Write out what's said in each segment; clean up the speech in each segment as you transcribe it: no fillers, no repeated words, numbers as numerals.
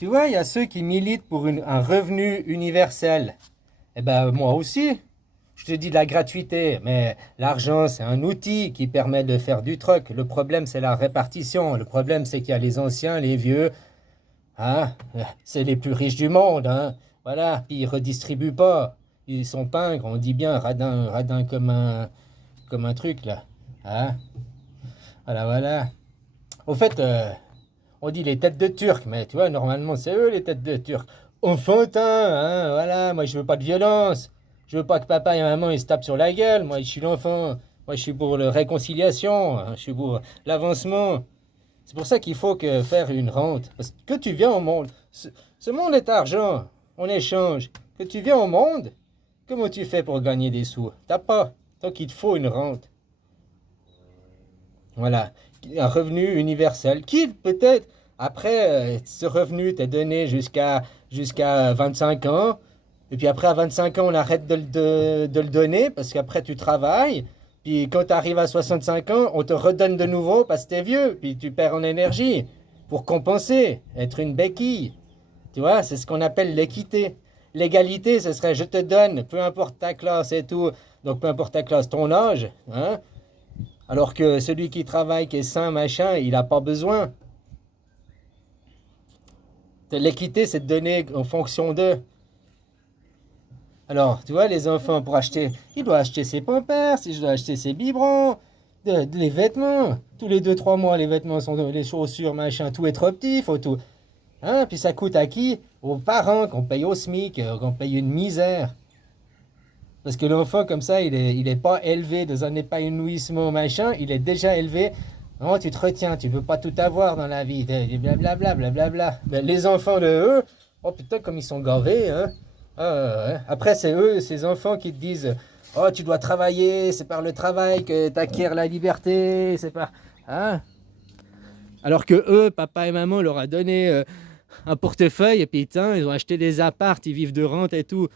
Tu vois, il y a ceux qui militent pour un revenu universel. Eh ben, moi aussi, je te dis de la gratuité, mais l'argent, c'est un outil qui permet de faire du troc. Le problème, c'est la répartition. Le problème, c'est qu'il y a les anciens, les vieux, hein, c'est les plus riches du monde, hein. Voilà, puis ils redistribuent pas. Ils sont pingres, on dit bien, radin, radin comme un truc, là. Hein, voilà, voilà. Au fait, on dit les têtes de Turcs, mais tu vois, normalement, c'est eux les têtes de Turcs. Enfantin, hein, voilà, moi je veux pas de violence. Je veux pas que papa et maman ils se tapent sur la gueule. Moi je suis l'enfant. Moi je suis pour la réconciliation. Hein, je suis pour l'avancement. C'est pour ça qu'il faut que faire une rente. Parce que tu viens au monde, ce monde est argent. On échange. Que tu viens au monde, comment tu fais pour gagner des sous? T'as pas. Donc il te faut une rente. Voilà, un revenu universel qui peut-être, après, ce revenu t'est donné jusqu'à 25 ans, et puis après à 25 ans on arrête de le donner parce qu'après tu travailles, puis quand tu arrives à 65 ans on te redonne de nouveau parce que t'es vieux, puis tu perds en énergie pour compenser, être une béquille. Tu vois, c'est ce qu'on appelle l'équité. L'égalité, ce serait je te donne, peu importe ta classe et tout, donc peu importe ta classe, ton âge, hein, alors que celui qui travaille, qui est sain, machin, il n'a pas besoin. L'équité, c'est de donner en fonction d'eux. Alors, tu vois, les enfants, pour acheter, il doit acheter ses pampers, il doit acheter ses biberons, les vêtements. Tous les 2 3 mois, les vêtements sont, les chaussures, machin, tout est trop petit, faut tout. Hein, puis ça coûte à qui? Aux parents qu'on paye au SMIC, qu'on paye une misère. Parce que l'enfant, comme ça, il est pas élevé dans un épanouissement, machin, il est déjà élevé. Non, tu te retiens, tu peux pas tout avoir dans la vie. Blablabla, blablabla. Ben, les enfants de eux, oh putain, comme ils sont gavés, hein. Ah, ouais. Après, c'est eux, ces enfants qui te disent, oh, tu dois travailler, c'est par le travail que tu acquiers la liberté, c'est par. Hein. Alors que eux, papa et maman leur a donné un portefeuille, et puis, putain, ils ont acheté des apparts, ils vivent de rente et tout.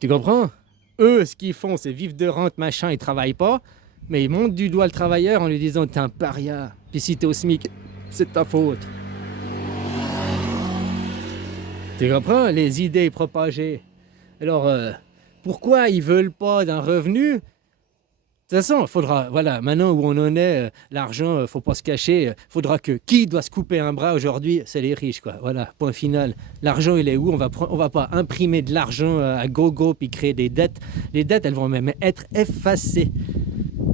Tu comprends? Eux, ce qu'ils font, c'est vivre de rente, machin, ils travaillent pas, mais ils montent du doigt le travailleur en lui disant t'es un paria. Puis si t'es au SMIC, c'est de ta faute. Tu comprends? Les idées propagées. Alors, pourquoi ils veulent pas d'un revenu? De toute façon, il faudra, voilà, maintenant où on en est, l'argent, faut pas se cacher, faudra que qui doit se couper un bras aujourd'hui, c'est les riches, quoi. Voilà, point final. L'argent, il est où? On va pas imprimer de l'argent à gogo puis créer des dettes. Les dettes, elles vont même être effacées.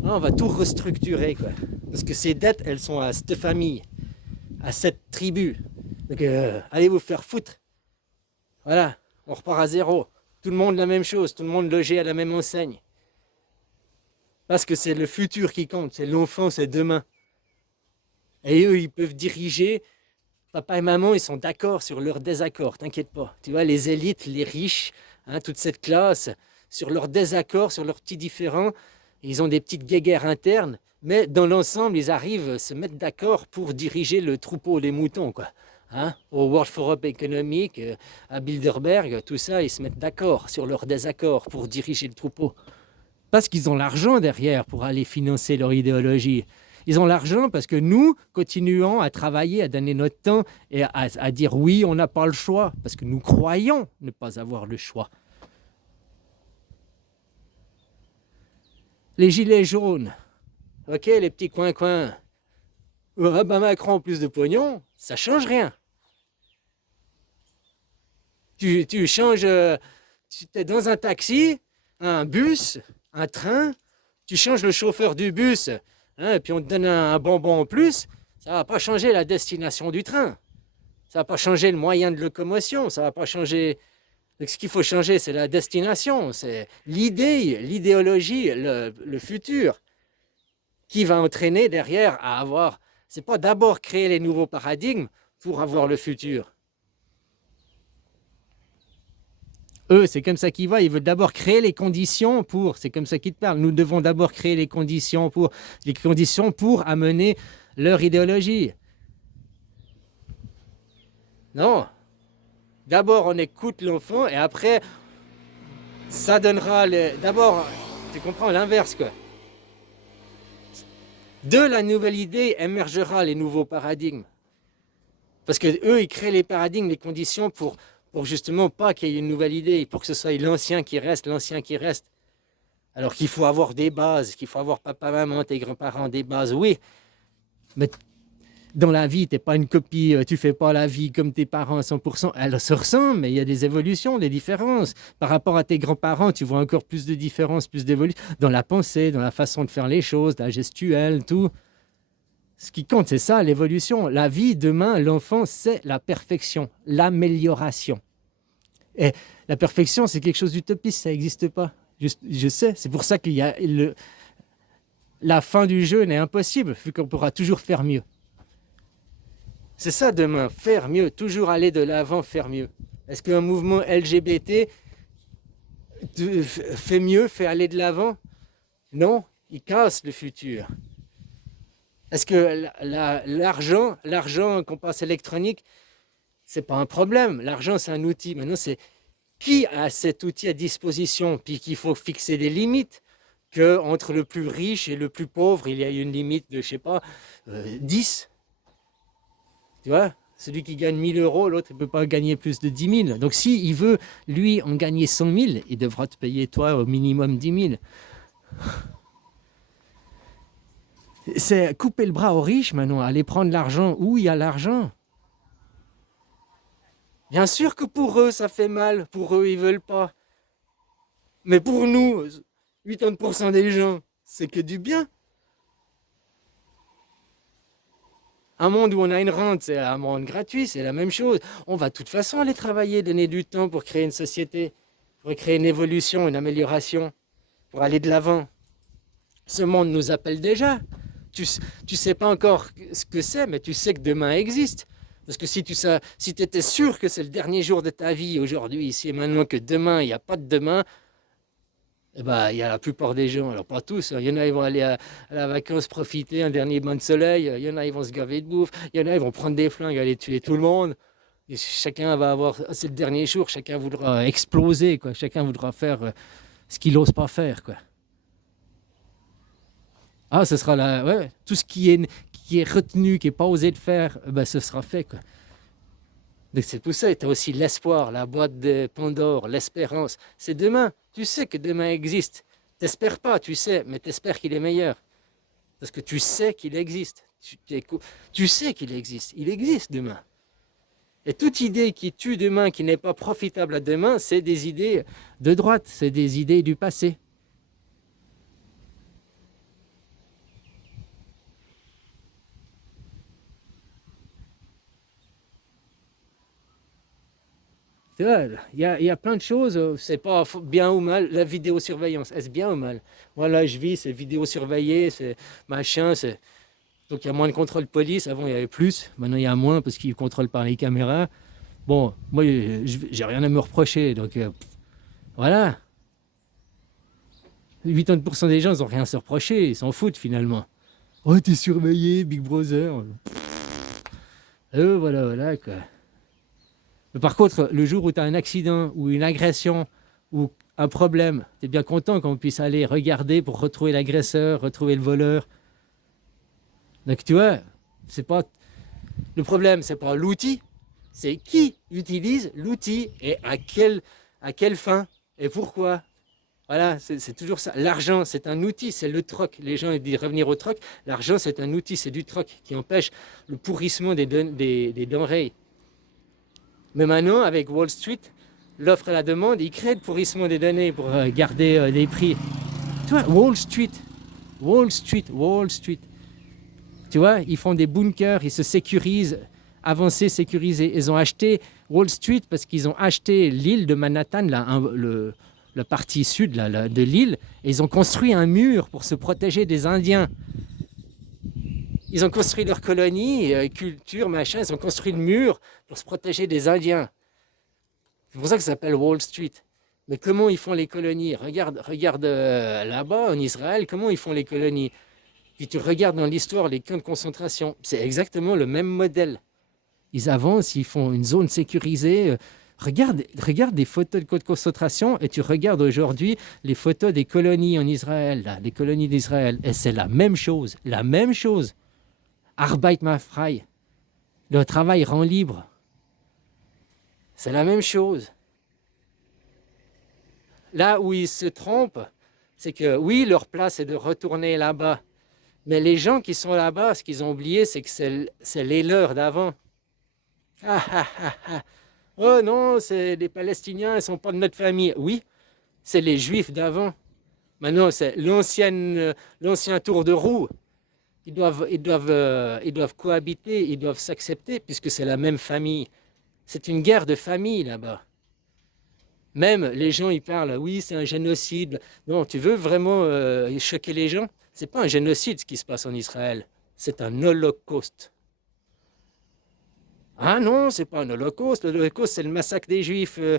Non, on va tout restructurer, quoi. Parce que ces dettes, elles sont à cette famille, à cette tribu. Donc, allez vous faire foutre. Voilà, on repart à zéro. Tout le monde la même chose, tout le monde logé à la même enseigne. Parce que c'est le futur qui compte, c'est l'enfant, c'est demain. Et eux, ils peuvent diriger. Papa et maman, ils sont d'accord sur leur désaccord, t'inquiète pas. Tu vois, les élites, les riches, hein, toute cette classe, sur leur désaccord, sur leurs petits différends, ils ont des petites guéguerres internes, mais dans l'ensemble, ils arrivent à se mettre d'accord pour diriger le troupeau, les moutons, quoi. Hein, au World Forum Economic, à Bilderberg, tout ça, ils se mettent d'accord sur leur désaccord pour diriger le troupeau. Parce qu'ils ont l'argent derrière pour aller financer leur idéologie. Ils ont l'argent parce que nous continuons à travailler, à donner notre temps et à dire oui, on n'a pas le choix, parce que nous croyons ne pas avoir le choix. Les gilets jaunes, ok, les petits coins-coins. Ah ben Macron, plus de pognon, ça change rien. Tu changes, tu es dans un taxi, un bus, un train, tu changes le chauffeur du bus, hein, et puis on te donne un bonbon en plus, ça ne va pas changer la destination du train. Ça ne va pas changer le moyen de locomotion, ça ne va pas changer. Donc, ce qu'il faut changer, c'est la destination, c'est l'idée, l'idéologie, le futur, qui va entraîner derrière à avoir. C'est pas d'abord créer les nouveaux paradigmes pour avoir le futur. Eux, c'est comme ça qu'ils voient. Ils veulent d'abord créer les conditions pour. C'est comme ça qu'ils te parlent. Nous devons d'abord créer les conditions pour amener leur idéologie. Non. D'abord, on écoute l'enfant et après, ça donnera d'abord, tu comprends l'inverse, quoi. De la nouvelle idée émergera les nouveaux paradigmes. Parce que eux, ils créent les paradigmes, les conditions pour justement pas qu'il y ait une nouvelle idée, pour que ce soit l'ancien qui reste, l'ancien qui reste. Alors qu'il faut avoir des bases, qu'il faut avoir papa, maman, tes grands-parents, des bases, oui. Mais dans la vie, tu n'es pas une copie, tu fais pas la vie comme tes parents à 100%. Elle se ressemble, mais il y a des évolutions, des différences. Par rapport à tes grands-parents, tu vois encore plus de différences, plus d'évolutions dans la pensée, dans la façon de faire les choses, la gestuelle, tout. Ce qui compte, c'est ça, l'évolution. La vie, demain, l'enfant, c'est la perfection, l'amélioration. Et la perfection, c'est quelque chose d'utopiste, ça n'existe pas. Je sais, c'est pour ça qu'il y a la fin du jeu n'est impossible, vu qu'on pourra toujours faire mieux. C'est ça demain, faire mieux, toujours aller de l'avant, faire mieux. Est-ce qu'un mouvement LGBT fait mieux, fait aller de l'avant? Non, il casse le futur. Est-ce que l'argent qu'on passe électronique, c'est pas un problème. L'argent, c'est un outil. Maintenant, c'est qui a cet outil à disposition, puis qu'il faut fixer des limites, que entre le plus riche et le plus pauvre, il y a une limite de, je sais pas, 10. Tu vois, celui qui gagne 1000 euros, l'autre ne peut pas gagner plus de 10 000. Donc, s'il veut, lui, en gagner 100 000, il devra te payer, toi, au minimum 10 000. C'est couper le bras aux riches, maintenant, aller prendre l'argent où il y a l'argent. Bien sûr que pour eux, ça fait mal. Pour eux, ils ne veulent pas. Mais pour nous, 80% des gens, c'est que du bien. Un monde où on a une rente, c'est un monde gratuit, c'est la même chose. On va de toute façon aller travailler, donner du temps pour créer une société, pour créer une évolution, une amélioration, pour aller de l'avant. Ce monde nous appelle déjà. Tu sais pas encore ce que c'est, mais tu sais que demain existe. Parce que si tu étais sûr que c'est le dernier jour de ta vie aujourd'hui, ici et maintenant, que demain, il n'y a pas de demain, eh ben, il y a la plupart des gens, alors pas tous, il y en a, ils vont aller à la vacance profiter, un dernier bain de soleil, il y en a, ils vont se gaver de bouffe, il y en a, ils vont prendre des flingues, aller tuer tout le monde. Et chacun va avoir, c'est le dernier jour, chacun voudra exploser, quoi. Chacun voudra faire ce qu'il n'ose pas faire, quoi. Ah, ce sera là, ouais, tout ce qui est retenu, qui n'est pas osé de faire, ben, ce sera fait, quoi. Donc c'est pour ça, tu as aussi l'espoir, la boîte de Pandore, l'espérance. C'est demain. Tu sais que demain existe. T'espères pas, tu sais, mais t'espères qu'il est meilleur. Parce que tu sais qu'il existe. Tu sais qu'il existe. Il existe demain. Et toute idée qui tue demain, qui n'est pas profitable à demain, c'est des idées de droite, c'est des idées du passé. Tu vois, il y a plein de choses, c'est pas bien ou mal. La vidéosurveillance, est-ce bien ou mal? Voilà, je vis, c'est vidéosurveillé, c'est machin, c'est... Donc il y a moins de contrôle de police, avant il y avait plus, maintenant il y a moins parce qu'ils contrôlent par les caméras. Bon, moi j'ai rien à me reprocher, donc voilà. 80% des gens ils n'ont rien à se reprocher, ils s'en foutent finalement. Oh, t'es surveillé, Big Brother. Voilà quoi. Mais par contre, le jour où tu as un accident ou une agression ou un problème, tu es bien content qu'on puisse aller regarder pour retrouver l'agresseur, retrouver le voleur. Donc tu vois, c'est pas le problème, c'est pas l'outil, c'est qui utilise l'outil et à quelle fin et pourquoi. Voilà, c'est toujours ça. L'argent, c'est un outil, c'est le troc. Les gens disent revenir au troc. L'argent, c'est un outil, c'est du troc qui empêche le pourrissement des denrées. Mais maintenant, avec Wall Street, l'offre et la demande, ils créent le pourrissement des données pour garder les prix. Tu vois, Wall Street. Tu vois, ils font des bunkers, ils se sécurisent, avancés, sécurisés. Ils ont acheté Wall Street parce qu'ils ont acheté l'île de Manhattan, là, la partie sud là, de l'île, et ils ont construit un mur pour se protéger des Indiens. Ils ont construit leur colonie, culture, machin, ils ont construit le mur pour se protéger des Indiens. C'est pour ça que ça s'appelle Wall Street. Mais comment ils font les colonies? Regarde là-bas, en Israël, comment ils font les colonies. Puis tu regardes dans l'histoire les camps de concentration. C'est exactement le même modèle. Ils avancent, ils font une zone sécurisée. Regarde des photos de camps de concentration et tu regardes aujourd'hui les photos des colonies en Israël, là, les colonies d'Israël. Et c'est la même chose. Arbeit macht frei. Le travail rend libre. C'est la même chose. Là où ils se trompent, c'est que oui, leur place est de retourner là-bas. Mais les gens qui sont là-bas, ce qu'ils ont oublié, c'est que c'est les leurs d'avant. Ah, ah, ah, ah. Oh non, c'est les Palestiniens, ils ne sont pas de notre famille. Oui, c'est les Juifs d'avant. Maintenant, c'est l'ancien tour de roue. Ils doivent cohabiter, ils doivent s'accepter, puisque c'est la même famille. C'est une guerre de famille là-bas. Même les gens, ils parlent, oui, c'est un génocide. Non, tu veux vraiment choquer les gens? C'est pas un génocide ce qui se passe en Israël. C'est un holocauste. Ah non, c'est pas un holocauste. L'holocauste, c'est le massacre des Juifs de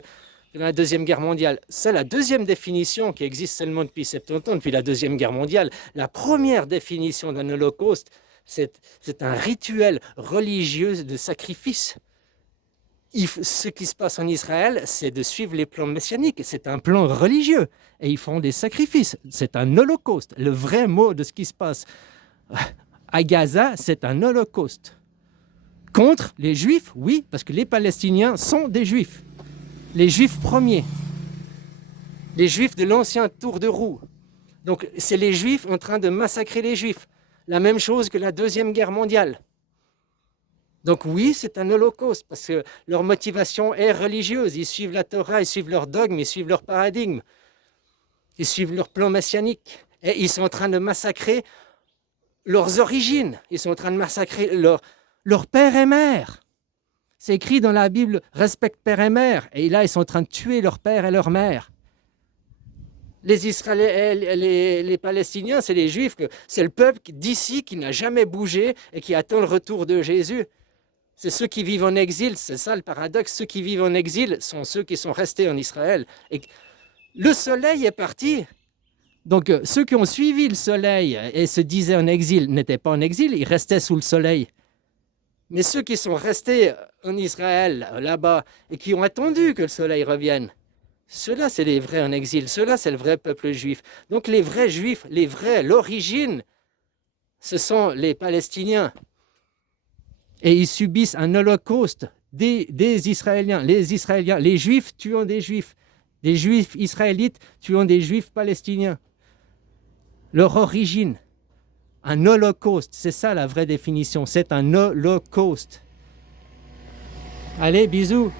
la Deuxième Guerre mondiale. C'est la deuxième définition qui existe seulement depuis 70 ans, depuis la Deuxième Guerre mondiale. La première définition d'un holocauste, c'est un rituel religieux de sacrifice. Ce qui se passe en Israël, c'est de suivre les plans messianiques. C'est un plan religieux. Et ils font des sacrifices. C'est un holocauste. Le vrai mot de ce qui se passe à Gaza, c'est un holocauste. Contre les Juifs, oui, parce que les Palestiniens sont des Juifs. Les Juifs premiers. Les Juifs de l'ancien tour de roue. Donc, c'est les Juifs en train de massacrer les Juifs. La même chose que la Deuxième Guerre mondiale. Donc oui, c'est un holocauste, parce que leur motivation est religieuse. Ils suivent la Torah, ils suivent leurs dogmes, ils suivent leur paradigme. Ils suivent leur plan messianique. Et ils sont en train de massacrer leurs origines. Ils sont en train de massacrer leur père et mère. C'est écrit dans la Bible, respecte père et mère. Et là, ils sont en train de tuer leur père et leur mère. Les Israéliens, les Palestiniens, c'est les Juifs, c'est le peuple d'ici qui n'a jamais bougé et qui attend le retour de Jésus. C'est ceux qui vivent en exil, c'est ça le paradoxe. Ceux qui vivent en exil sont ceux qui sont restés en Israël. Et le soleil est parti. Donc ceux qui ont suivi le soleil et se disaient en exil n'étaient pas en exil, ils restaient sous le soleil. Mais ceux qui sont restés en Israël, là-bas, et qui ont attendu que le soleil revienne, ceux-là, c'est les vrais en exil. Ceux-là, c'est le vrai peuple juif. Donc les vrais juifs, l'origine, ce sont les Palestiniens. Et ils subissent un holocauste des Israéliens. Les Juifs tuant des Juifs. Des Juifs israélites tuant des Juifs palestiniens. Leur origine, un holocauste, c'est ça la vraie définition, c'est un holocauste. Allez, bisous.